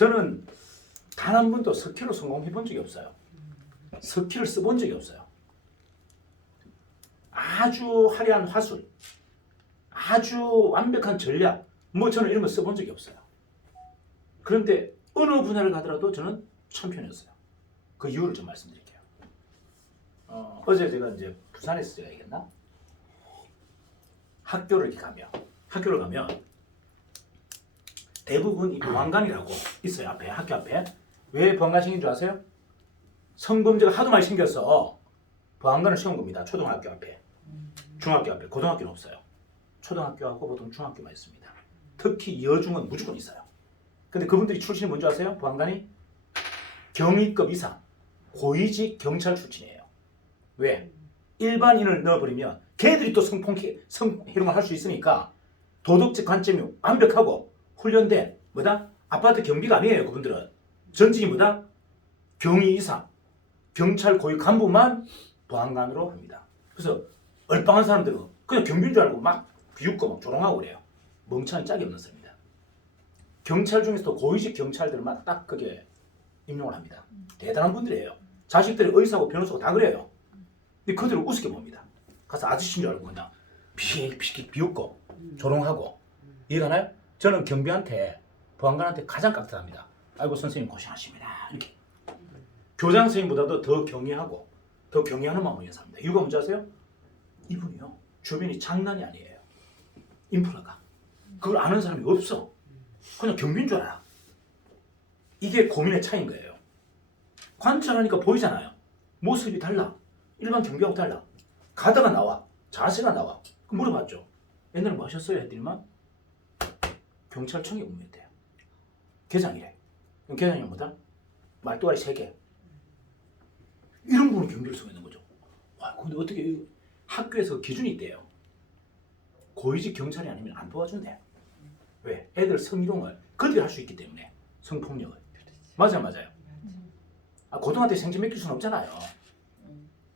저는 단 한 번도 석회로 성공해 본 적이 없어요. 석회를 써본 적이 없어요. 아주 화려한 화술, 아주 완벽한 전략, 뭐 저는 이런 거 써본 적이 없어요. 그런데 어느 분야를 가더라도 저는 챔피언이었어요. 그 이유를 좀 말씀드릴게요. 어제 제가 이제 부산에서 제가 얘기했나? 학교를 가면 대부분 이 보안관이라고 있어요. 앞에 학교 앞에. 왜 보안관 생긴 줄 아세요? 성범죄가 하도 많이 생겨서 보안관을 세운 겁니다. 초등학교 앞에, 중학교 앞에, 고등학교는 없어요. 초등학교하고 보통 중학교만 있습니다. 특히 여중은 무조건 있어요. 근데 그분들이 출신이 뭔지 아세요? 보안관이 경위급 이상 고위직 경찰 출신이에요. 왜? 일반인을 넣어버리면 걔들이 또 성희롱을 할 수 있으니까 도덕적 관점이 완벽하고 훈련된 뭐다? 아파트 경비가 아니에요. 그분들은 전직이 뭐다? 경위 이상 경찰 고위 간부만 보안관으로 합니다. 그래서 얼빵한 사람들은 그냥 경비인 줄 알고 막 비웃고 막 조롱하고 그래요. 멍청한 짝이 없는 사람입니다. 경찰 중에서도 고위직 경찰들만 딱 그게 임용을 합니다. 대단한 분들이에요. 자식들이 의사고 변호사고 다 그래요. 근데 그들을 우습게 봅니다. 가서 아저씨인 줄 알고 그냥 피식 비웃고 조롱하고. 이해가 나요? 저는 경비한테 보안관한테 가장 깍듯합니다. 아이고 선생님 고생하십니다. 이렇게. 교장 선생님보다도 더 경외하고 더 경외하는 마음으로 인사합니다. 이유가 뭔지 아세요? 이분이요. 주변이 장난이 아니에요. 인프라가. 그걸 아는 사람이 없어. 그냥 경비인 줄 알아. 이게 고민의 차이인 거예요. 관찰하니까 보이잖아요. 모습이 달라. 일반 경비하고 달라. 가다가 나와. 자세가 나와. 그럼 물어봤죠. 옛날에 뭐 하셨어요? 했더니만 경찰청에 근무했대요. 계장이래. 그럼 계장이 뭐다? 말도아리 3개. 이런 분이 경비를 쓰고 있는 거죠. 와, 근데 어떻게 학교에서 기준이 있대요. 고위직 경찰이 아니면 안 도와준대. 왜? 애들 성희롱을 그들이 할 수 있기 때문에. 성폭력을. 맞아요. 고등한테 생선 맡길 수는 없잖아요.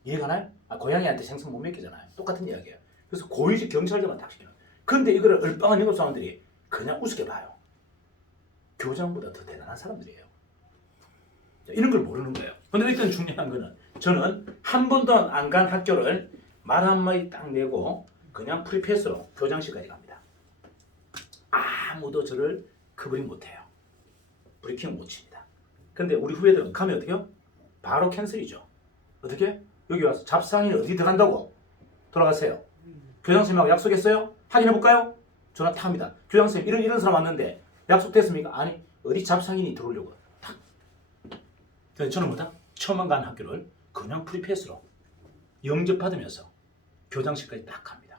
이해가 나요? 고양이한테 생선 못 맡기잖아요. 똑같은 이야기예요. 그래서 고위직 경찰들만 딱 시켜요. 근데 이거를 얼빵한 영업 사원들이 그냥 우습게 봐요. 교장보다 더 대단한 사람들이에요. 이런 걸 모르는 거예요. 근데 일단 중요한 거는 저는 한 번도 안 간 학교를 말 한마디 딱 내고 그냥 프리패스로 교장실까지 갑니다. 아무도 저를 커버링 못해요. 브리핑 못 칩니다. 근데 우리 후배들은 가면 어떻게 해요? 바로 캔슬이죠. 어떻게? 여기 와서 잡상인이 어디 들어간다고? 돌아가세요. 교장선생님하고 약속했어요? 확인해볼까요? 전화 탑니다. 교장선생님 이런 사람 왔는데 약속됐습니까? 아니 어디 잡상인이 들어오려고 탁. 그래서 저는 뭐다? 처음 간 학교를 그냥 프리패스로 영접받으면서 교장실까지 딱 갑니다.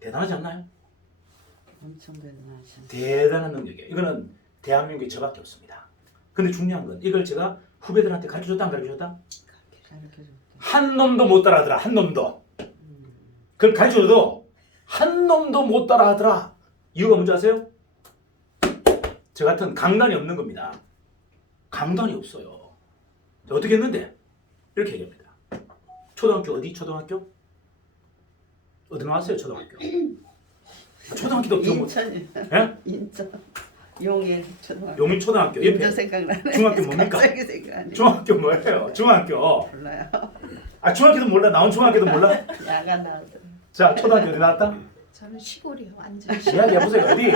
대단하지 않나요? 엄청 대단하죠. 대단한 능력이에요. 이거는 대한민국에 저밖에 없습니다. 근데 중요한 건 이걸 제가 후배들한테 가르쳐줬다 안 가르쳐줬다? 가르쳐줬다. 한 놈도 못 따라하더라. 한 놈도. 그걸 가르쳐줘도 한 놈도 못 따라하더라. 이유가 뭔지 아세요? 저 같은 강단이 없는 겁니다. 강단이 없어요. 어떻게 했는데? 이렇게 얘기합니다. 초등학교 어디 초등학교? 어디 나왔어요 초등학교? 초등학교도 인천이요. 예? 인천. 용인 초등학교. 용인 초등학교 옆에 인천 생각나네. 중학교 뭡니까? 갑자기 생각나네. 중학교 뭐예요? 중학교. 몰라요. 중학교도 몰라? 나온 중학교도 몰라? 야간 나오더라고. 자, 초등학교 어디 나왔다? 저는 시골이요, 완전. 이야기해보세요. 어디?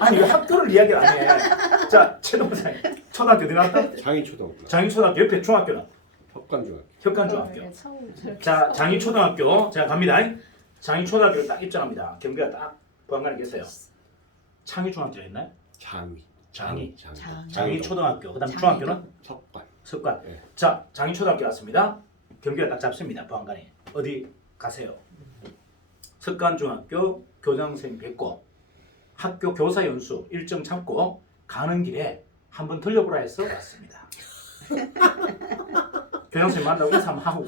아니, 왜 학교를 이야기를 안 해? 자, 최동생. 초등학교 어디 나왔다? 장인초등학교, 장인초등학교 옆에 중학교는? 혁관중학교. 혁간중학교. 자, 장인초등학교. 제가 갑니다. 장인초등학교를 딱 입장합니다. 경비가 딱 보안관이 계세요. 창의중학교 있나요? 장이. 장인초등학교. 그 다음 중학교는? 석관. 네. 자, 장인초등학교 왔습니다. 경비가 딱 잡습니다. 보안관이. 어디 가세요? 석간중학교 교장선생님 뵙고 학교 교사 연수 일정 잡고 가는 길에 한번 들려보라 해서 왔습니다. 교장선생님 만나고 인사 한번 하고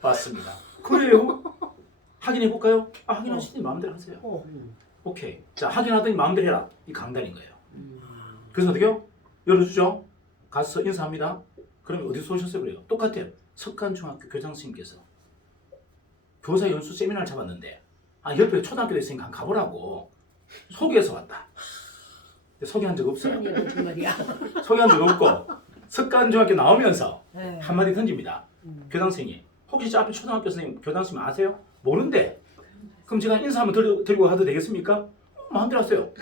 왔습니다. 그래요? 확인해볼까요? 확인하시더니 마음대로 하세요. 오케이. 자, 확인하더니 마음대로 해라. 이 강단인 거예요. 그래서 어떻게요? 열어주죠. 가서 인사합니다. 그러면 어디서 오셨어요? 그래요. 똑같아요. 석간중학교 교장선생님께서 교사 연수 세미나를 잡았는데 옆에 초등학교도 있으니까 가보라고 소개해서 왔다. 소개한 적 없어요. 그 말이야. 소개한 적 없고 석간중학교 나오면서 네. 한마디 던집니다. 교장 선생님, 혹시 저 앞에 초등학교 선생님, 교장 선생님 아세요? 모른대. 그럼 제가 인사 한번 드리고 가도 되겠습니까? 마음대로 하세요.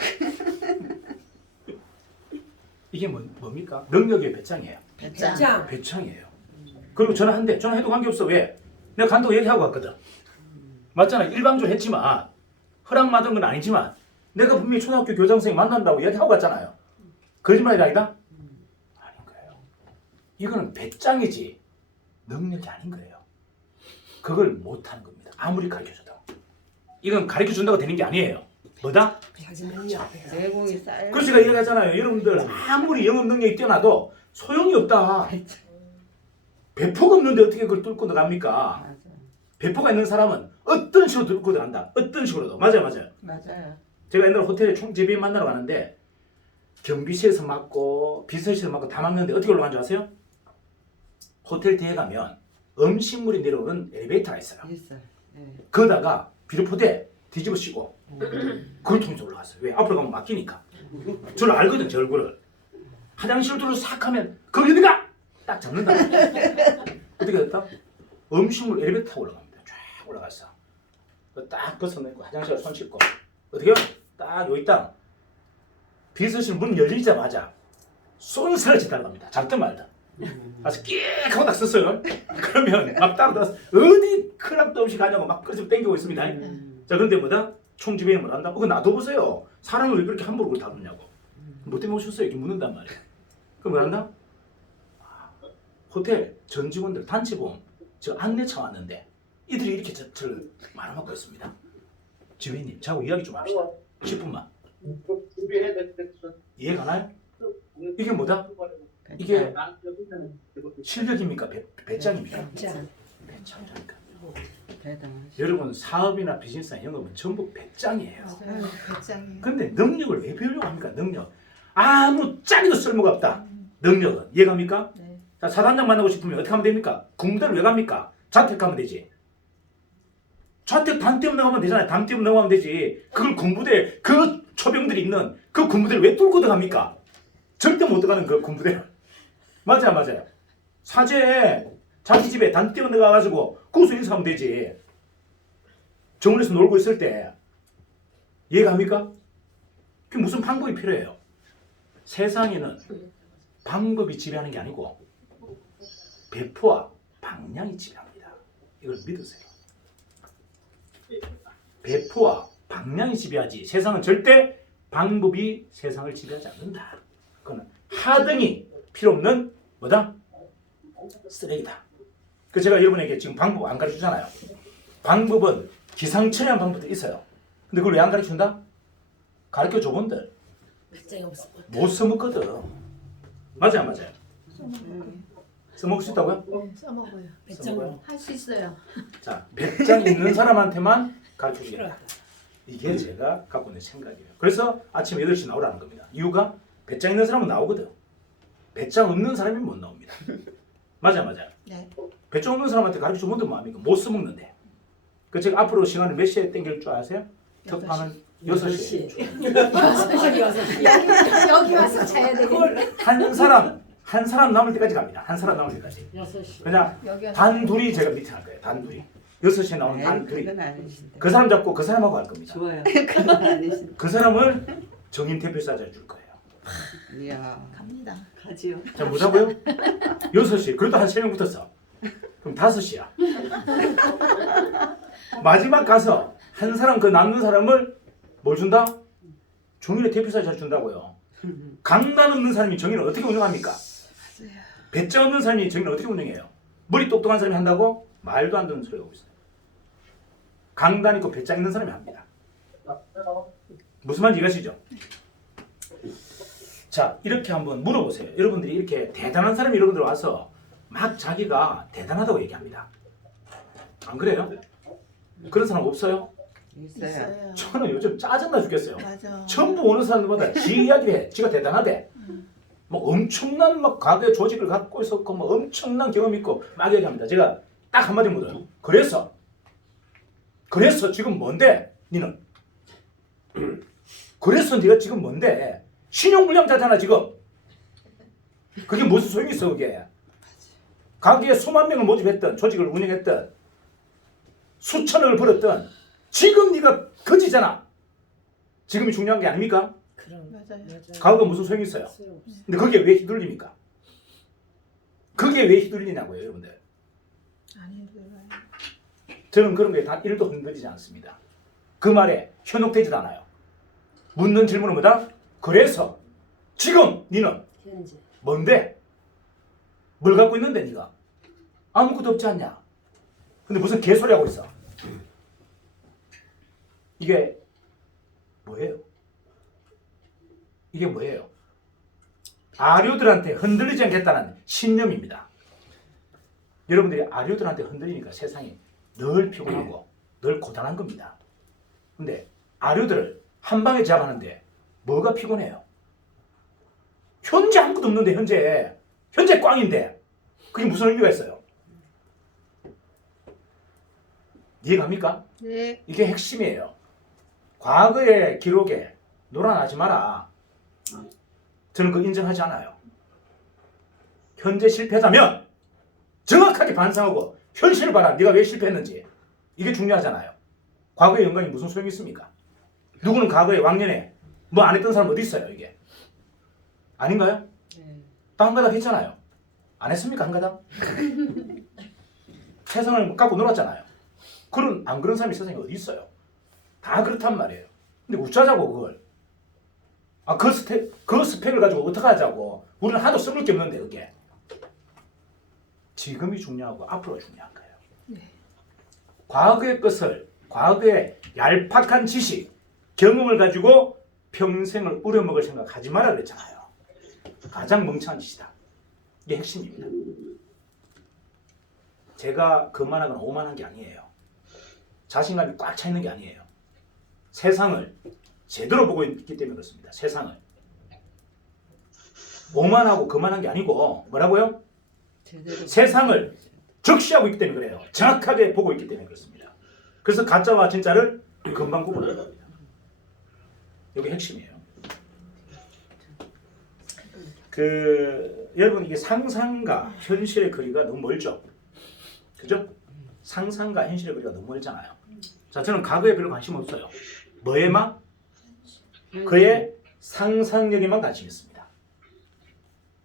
이게 뭡니까? 능력의 배짱이에요. 배짱. 배짱이에요. 그리고 전화한대. 전화해도 관계없어. 왜? 내가 간다고 얘기하고 갔거든. 맞잖아. 일방적으로 했지만 허락받은 건 아니지만 내가 분명히 초등학교 교장 선생님 만난다고 얘기하고 갔잖아요. 거짓말이 아니다? 아닌 거예요. 이거는 배짱이지 능력이 아닌 거예요. 그걸 못하는 겁니다. 아무리 가르쳐줘도. 이건 가르쳐준다고 되는 게 아니에요. 뭐다? 내공이 쌓여. 그래서 제가 얘기하잖아요. 여러분들 아무리 영업 능력이 뛰어나도 소용이 없다. 배포가 없는데 어떻게 그걸 뚫고 나갑니까? 맞아. 배포가 있는 사람은 어떤 식으로 뚫고 들어간다. 어떤 식으로도. 맞아요. 맞아요. 제가 옛날에 호텔에 총재비인 만나러 가는데 경비실에서 맡고 비서실에서 맡고 다 맡는데 어떻게 올라간 줄 아세요? 호텔 뒤에 가면 음식물이 내려오는 엘리베이터가 있어요. 있어요. 네. 거다가 비료포대 뒤집어 씌고 그걸 통해서 올라갔어요. 왜? 앞으로 가면 막히니까. 저를 알거든, 제 얼굴을. 화장실 들어 싹 하면 거기 어디가? 딱 잡는다. 어떻게 됐다? 음식물 엘리베이터 타고 올라갑니다. 쫙 올라갔어. 딱 벗어내고 화장실에 손 씻고 어떻게요? 딱 여기 있다. 비서실 문 열리자마자 쏜살을 짓다가 갑니다. 잡든 말든. 가서 끼익 하고 딱 썼어요. 그러면 막 따라다서 어디 클럽도 없이 가냐고 막 그래서 땡기고 있습니다. 자, 그런데 뭐다? 총지배는 뭐란다? 그거 놔둬보세요. 사람을 왜 그렇게 함부로 그걸 다루냐고. 뭐 때문에 오셨어요? 이렇게 묻는단 말이에요. 그럼 뭐란다? 호텔 전 직원들 단체보험 저 안내차 왔는데 이들이 이렇게 저를 말아먹고 있습니다. 지배님, 저하고 이야기 좀 합시다. 10분만. 이해 가나요? 이게 뭐다? 이게 실력입니까? 배짱입니까? 배짱. 배짱이니까. 대단하시. 여러분 사업이나 비즈니스나 이런 거면 전부 배짱이에요. 맞아요. 배짱이에요. 근데 능력을 왜 배우려고 합니까? 능력. 아무 짝에도 쓸모가 없다. 능력은. 이해갑니까? 네. 자, 사단장 만나고 싶으면 어떻게 하면 됩니까? 군부대를 왜 갑니까? 자택하면 되지. 자택 단띄움 나가면 되잖아요. 단띄움 나가면 되지. 그걸 군부대 그 초병들이 있는 그 군부대를 왜 뚫고 들어갑니까? 절대 못 들어가는 그 군부대를. 맞아요. 사죄에 자기 집에 단띄움 나가가지고 구수 인사하면 되지. 정원에서 놀고 있을 때 이해갑니까? 그게 무슨 방법이 필요해요? 세상에는 방법이 지배하는 게 아니고 배포와 방향이 지배합니다. 이걸 믿으세요. 배포와 방향이 지배하지 세상은 절대 방법이 세상을 지배하지 않는다. 그거는 하등이 필요 없는 뭐다? 쓰레기다. 그 제가 여러분에게 지금 방법 안 가르쳐주잖아요. 방법은 기상천외한 방법도 있어요. 근데 그걸 왜 안 가르쳐준다? 가르쳐줘 본들 배짱이 없어. 못 써먹거든. 맞아요. 써먹을 수 있다고요? 네, 써먹어요. 써먹어요. 할 수 있어요. 자, 배짱 있는 사람한테만 가르쳐주겠다. 이게 제가 갖고 있는 생각이에요. 그래서 아침 8시 나오라는 겁니다. 이유가 배짱 있는 사람은 나오거든. 배짱 없는 사람이 못 나옵니다. 맞아요. 네. 배짱 없는 사람한테 가르쳐주면 뭔 마음이고 못 써먹는데. 그 제가 앞으로 시간을 몇 시에 땡길 줄 아세요? 특파는 6시에. 여기 와서 자야 되겠네. 한 사람 남을 때까지 갑니다. 한 사람 남을 때까지. 6시. 그냥 여기 와서 단둘이 제가 미팅할 거예요. 단둘이. 6시에 나오는 단둘이. 그건 아니신데. 그 사람 잡고 그 사람하고 할 겁니다. 좋아요. 그건 아니신데. 그 사람을 정인 대표사자 줄 거예요. 이야. 갑니다. 가지요. 자, 뭐라고요? 6시. 그래도 한 3명 붙었어. 그럼 5시야. 마지막 가서 한 사람 그 남는 사람을 뭘 준다? 정인의 대표사자 준다고요. 강단 없는 사람이 정인을 어떻게 운영합니까? 배짱 없는 사람이 정인을 어떻게 운영해요? 머리 똑똑한 사람이 한다고? 말도 안 되는 소리가 하고 있어요. 강단 있고 배짱 있는 사람이 합니다. 무슨 말인지 이해가시죠? 자, 이렇게 한번 물어보세요. 여러분들이 이렇게 대단한 사람이 여러분들 와서 막 자기가 대단하다고 얘기합니다. 안 그래요? 그런 사람 없어요? 있어요. 있어요. 저는 요즘 짜증나 죽겠어요. 맞아. 전부 오는 사람들마다 지 이야기를 해. 지가 대단하대. 뭐 엄청난 막 과거의 조직을 갖고 있었고 뭐 엄청난 경험이 있고 막 얘기합니다. 제가 딱 한마디 물어요. 그래서 지금 뭔데? 니는? 그래서 네가 지금 뭔데? 신용불량자잖아 지금. 그게 무슨 소용이 있어 그게. 가게에 수만 명을 모집했던 조직을 운영했던 수천억을 벌었던 지금 네가 거지잖아. 지금이 중요한 게 아닙니까? 그럼 맞아요. 과거가 무슨 소용이 있어요? 소용없어. 근데 그게 왜 휘둘립니까? 그게 왜 휘둘리냐고요 여러분들. 안 힘들어요. 저는 그런 거에 다 1도 흔들리지 않습니다. 그 말에 현혹되지도 않아요. 묻는 질문은 뭐다? 그래서 지금 니는 현재. 뭔데? 뭘 갖고 있는데 니가? 아무것도 없지 않냐? 근데 무슨 개소리 하고 있어? 이게 뭐예요? 이게 뭐예요? 아류들한테 흔들리지 않겠다는 신념입니다. 여러분들이 아류들한테 흔들리니까 세상이 늘 피곤하고 늘 고단한 겁니다. 근데 아류들을 한 방에 제압하는데 뭐가 피곤해요? 현재 아무것도 없는데 현재 꽝인데 그게 무슨 의미가 있어요? 이해갑니까? 네. 이게 핵심이에요. 과거의 기록에 놀아나지 마라. 저는 그거 인정하지 않아요. 현재 실패자면 정확하게 반성하고 현실을 봐라. 네가 왜 실패했는지. 이게 중요하잖아요. 과거의 영광이 무슨 소용이 있습니까? 누구는 과거에 왕년에 뭐 안 했던 사람 어디 있어요 이게? 아닌가요? 네. 또 한 가닥 했잖아요. 안 했습니까 한 가닥? 세상을 갖고 놀았잖아요. 안 그런 사람이 세상에 어디 있어요? 다 그렇단 말이에요. 근데 어쩌자고 그걸. 그 스펙을 가지고 어떻게 하자고. 우리는 하도 써볼 게 없는데 그게. 지금이 중요하고 앞으로가 중요한 거예요. 네. 과거의 것을, 과거의 얄팍한 지식, 경험을 가지고 평생을 우려먹을 생각하지 마라 그랬잖아요. 가장 멍청한 짓이다. 이게 핵심입니다. 제가 거만하거나 오만한 게 아니에요. 자신감이 꽉 차 있는 게 아니에요. 세상을 제대로 보고 있기 때문에 그렇습니다. 세상을. 오만하고 거만한 게 아니고 뭐라고요? 제대로 세상을 적시하고 있기 때문에 그래요. 정확하게 보고 있기 때문에 그렇습니다. 그래서 가짜와 진짜를 금방 구분하는 겁니다. 이게 핵심이에요. 여러분 이게 상상과 현실의 거리가 너무 멀죠? 그죠? 상상과 현실의 거리가 너무 멀잖아요. 자, 저는 과거에 별로 관심 없어요. 뭐에만? 그의 상상력에만 관심 있습니다.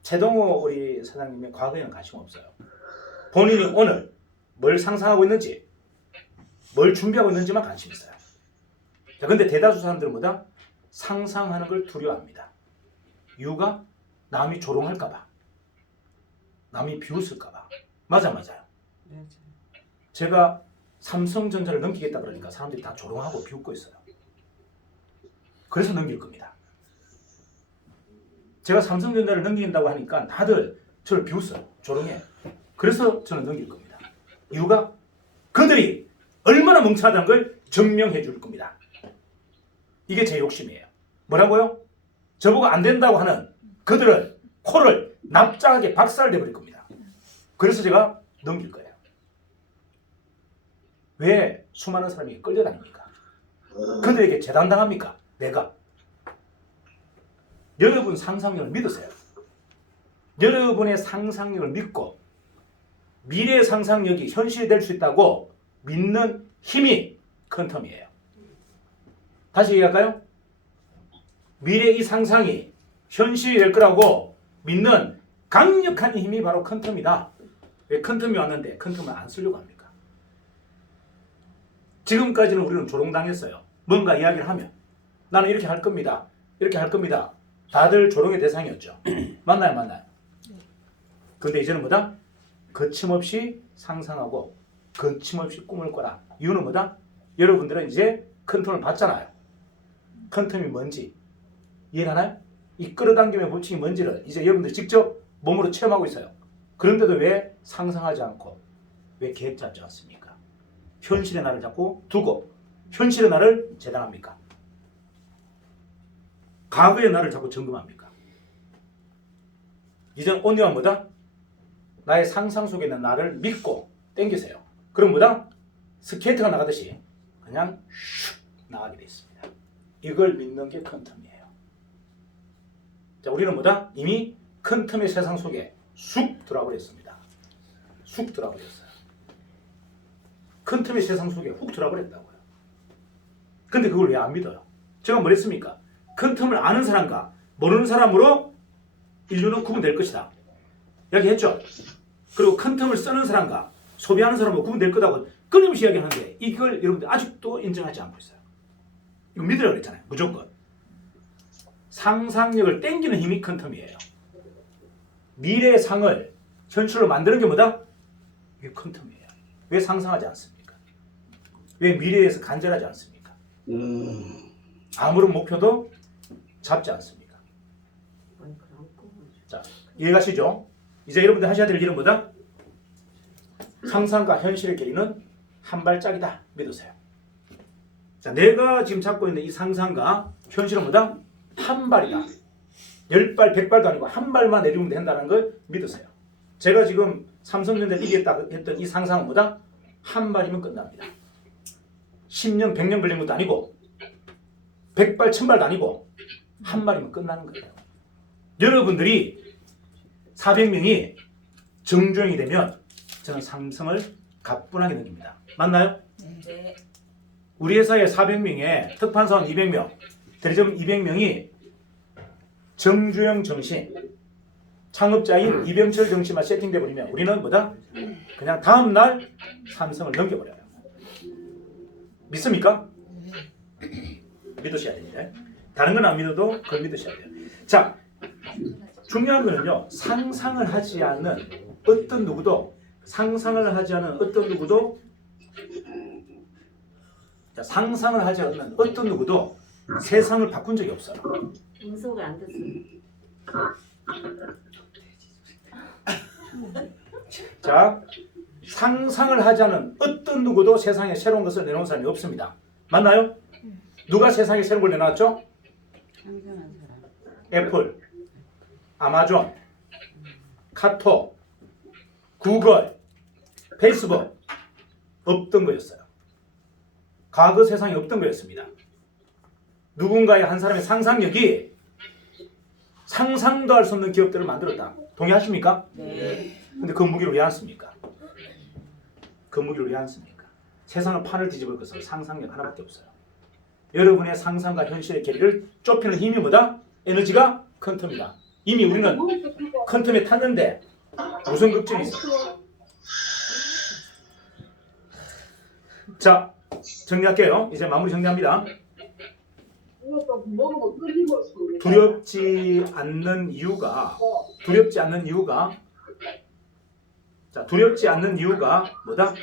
최동호 우리 사장님의 과거에는 관심 없어요. 본인이 오늘 뭘 상상하고 있는지, 뭘 준비하고 있는지만 관심 있어요. 자, 근데 대다수 사람들은 뭐다? 상상하는 걸 두려워합니다. 이유가 남이 조롱할까봐, 남이 비웃을까봐. 맞아요. 맞아요. 제가 삼성전자를 넘기겠다 그러니까 사람들이 다 조롱하고 비웃고 있어요. 그래서 넘길 겁니다. 제가 삼성전자를 넘긴다고 하니까 다들 저를 비웃어요. 조롱해. 그래서 저는 넘길 겁니다. 이유가 그들이 얼마나 멍청하다는 걸 증명해 줄 겁니다. 이게 제 욕심이에요. 뭐라고요? 저보고 안 된다고 하는 그들을 코를 납작하게 박살내 버릴 겁니다. 그래서 제가 넘길 거예요. 왜 수많은 사람이 끌려다닙니까? 그들에게 재단당합니까? 내가. 여러분 상상력을 믿으세요. 여러분의 상상력을 믿고 미래의 상상력이 현실이 될 수 있다고 믿는 힘이 퀀텀이에요. 다시 얘기할까요? 미래 이 상상이 현실이 될 거라고 믿는 강력한 힘이 바로 퀀텀이다. 왜 퀀텀이 왔는데 퀀텀을 안 쓰려고 합니까? 지금까지는 우리는 조롱당했어요. 뭔가 이야기를 하면 나는 이렇게 할 겁니다. 이렇게 할 겁니다. 다들 조롱의 대상이었죠. 맞나요? 근데 이제는 뭐다? 거침없이 상상하고 거침없이 꿈을 꿔라. 이유는 뭐다? 여러분들은 이제 큰 텀을 봤잖아요. 큰 텀이 뭔지 이해가나요? 이 끌어당김의 법칙이 뭔지를 이제 여러분들 직접 몸으로 체험하고 있어요. 그런데도 왜 상상하지 않고 왜 계획 잡지 않습니까? 현실의 나를 자꾸 두고 현실의 나를 재단합니까? 과거의 나를 자꾸 점검합니까? 이젠 온유한 뭐다? 나의 상상 속에 있는 나를 믿고 땡기세요. 그럼 뭐다? 스케이트가 나가듯이 그냥 슉 나가게 돼 있습니다. 이걸 믿는 게 퀀텀이에요. 자, 우리는 뭐다? 이미 큰 틈의 세상 속에 쑥 들어와 버렸습니다. 쑥 들어와 버렸어요. 큰 틈의 세상 속에 훅 들어와 버렸다고요. 근데 그걸 왜 안 믿어요? 제가 뭐랬습니까? 큰 틈을 아는 사람과 모르는 사람으로 인류는 구분될 것이다. 이야기했죠? 그리고 큰 틈을 쓰는 사람과 소비하는 사람으로 구분될 거다고 끊임없이 이야기하는데 이걸 여러분들 아직도 인정하지 않고 있어요. 이거 믿으라고 그랬잖아요. 무조건. 상상력을 땡기는 힘이 큰 틈이에요. 미래의 상을 현실로 만드는 게 뭐다? 이게 큰 틈이에요. 왜 상상하지 않습니까? 왜 미래에서 간절하지 않습니까? 아무런 목표도 잡지 않습니까? 아니 그럼 꿈을 자, 이해가시죠? 이제 여러분들 하셔야 될 일은 뭐다? 상상과 현실의 괴리는 한 발짝이다. 믿으세요. 자, 내가 지금 잡고 있는 이 상상과 현실은 뭐다? 한 발이다. 10발, 100발도 아니고 한 발만 내리면 된다는 걸 믿으세요. 제가 지금 삼성전자를 이기겠다 했던 이 상상은 뭐다? 한 발이면 끝납니다. 10년, 100년 걸린 것도 아니고 100발, 1000발도 아니고 한 발이면 끝나는 거예요. 여러분들이 400명이 정주행이 되면 저는 삼성을 가뿐하게 느낍니다. 맞나요? 네. 우리 회사에 400명에 특판사원 200명, 대리점 200명이 정주영 정신, 창업자인 이병철 정신만 세팅돼 버리면 우리는 뭐다? 그냥 다음 날 삼성을 넘겨버려요. 믿습니까? 믿으셔야 됩니다. 다른 건 안 믿어도 그걸 믿으셔야 돼요. 자, 중요한 거는요. 상상을 하지 않는 어떤 누구도 세상을 바꾼 적이 없어요. 음소가 안 됐어요. 자, 상상을 하지 않은 어떤 누구도 세상에 새로운 것을 내놓은 사람이 없습니다. 맞나요? 누가 세상에 새로운 걸 내놨죠? 상상한 사람. 애플, 아마존, 카톡, 구글, 페이스북 없던 거였어요. 과거 세상에 없던 거였습니다. 누군가의 한 사람의 상상력이 상상도 할 수 없는 기업들을 만들었다. 동의하십니까? 네. 근데 그 무기를 왜 안 씁니까? 세상을 판을 뒤집을 것은 상상력 하나밖에 없어요. 여러분의 상상과 현실의 괴리를 좁히는 힘이 뭐다? 에너지가 퀀텀이다. 이미 우리는 퀀텀에 탔는데 무슨 걱정이 있어요? 자, 정리할게요. 이제 마무리 정리합니다. 두렵지 않는 이유가 뭐다?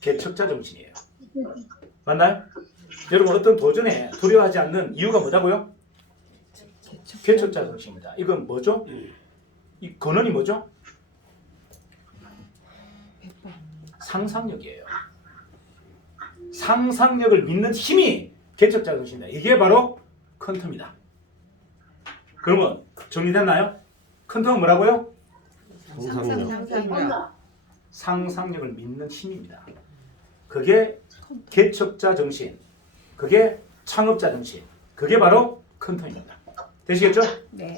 개척자 정신이에요. 맞나요? 여러분 어떤 도전에 두려워하지 않는 이유가 뭐다고요? 개척자 정신입니다. 이건 뭐죠? 이 근원이 뭐죠? 상상력이에요. 상상력을 믿는 힘이 개척자 정신이다. 이게 바로 퀀텀이다. 그러면 정리됐나요? 퀀텀은 뭐라고요? 상상력. 상상력을 믿는 힘입니다. 그게 개척자 정신, 그게 창업자 정신, 그게 바로 퀀텀입니다. 되시겠죠? 네.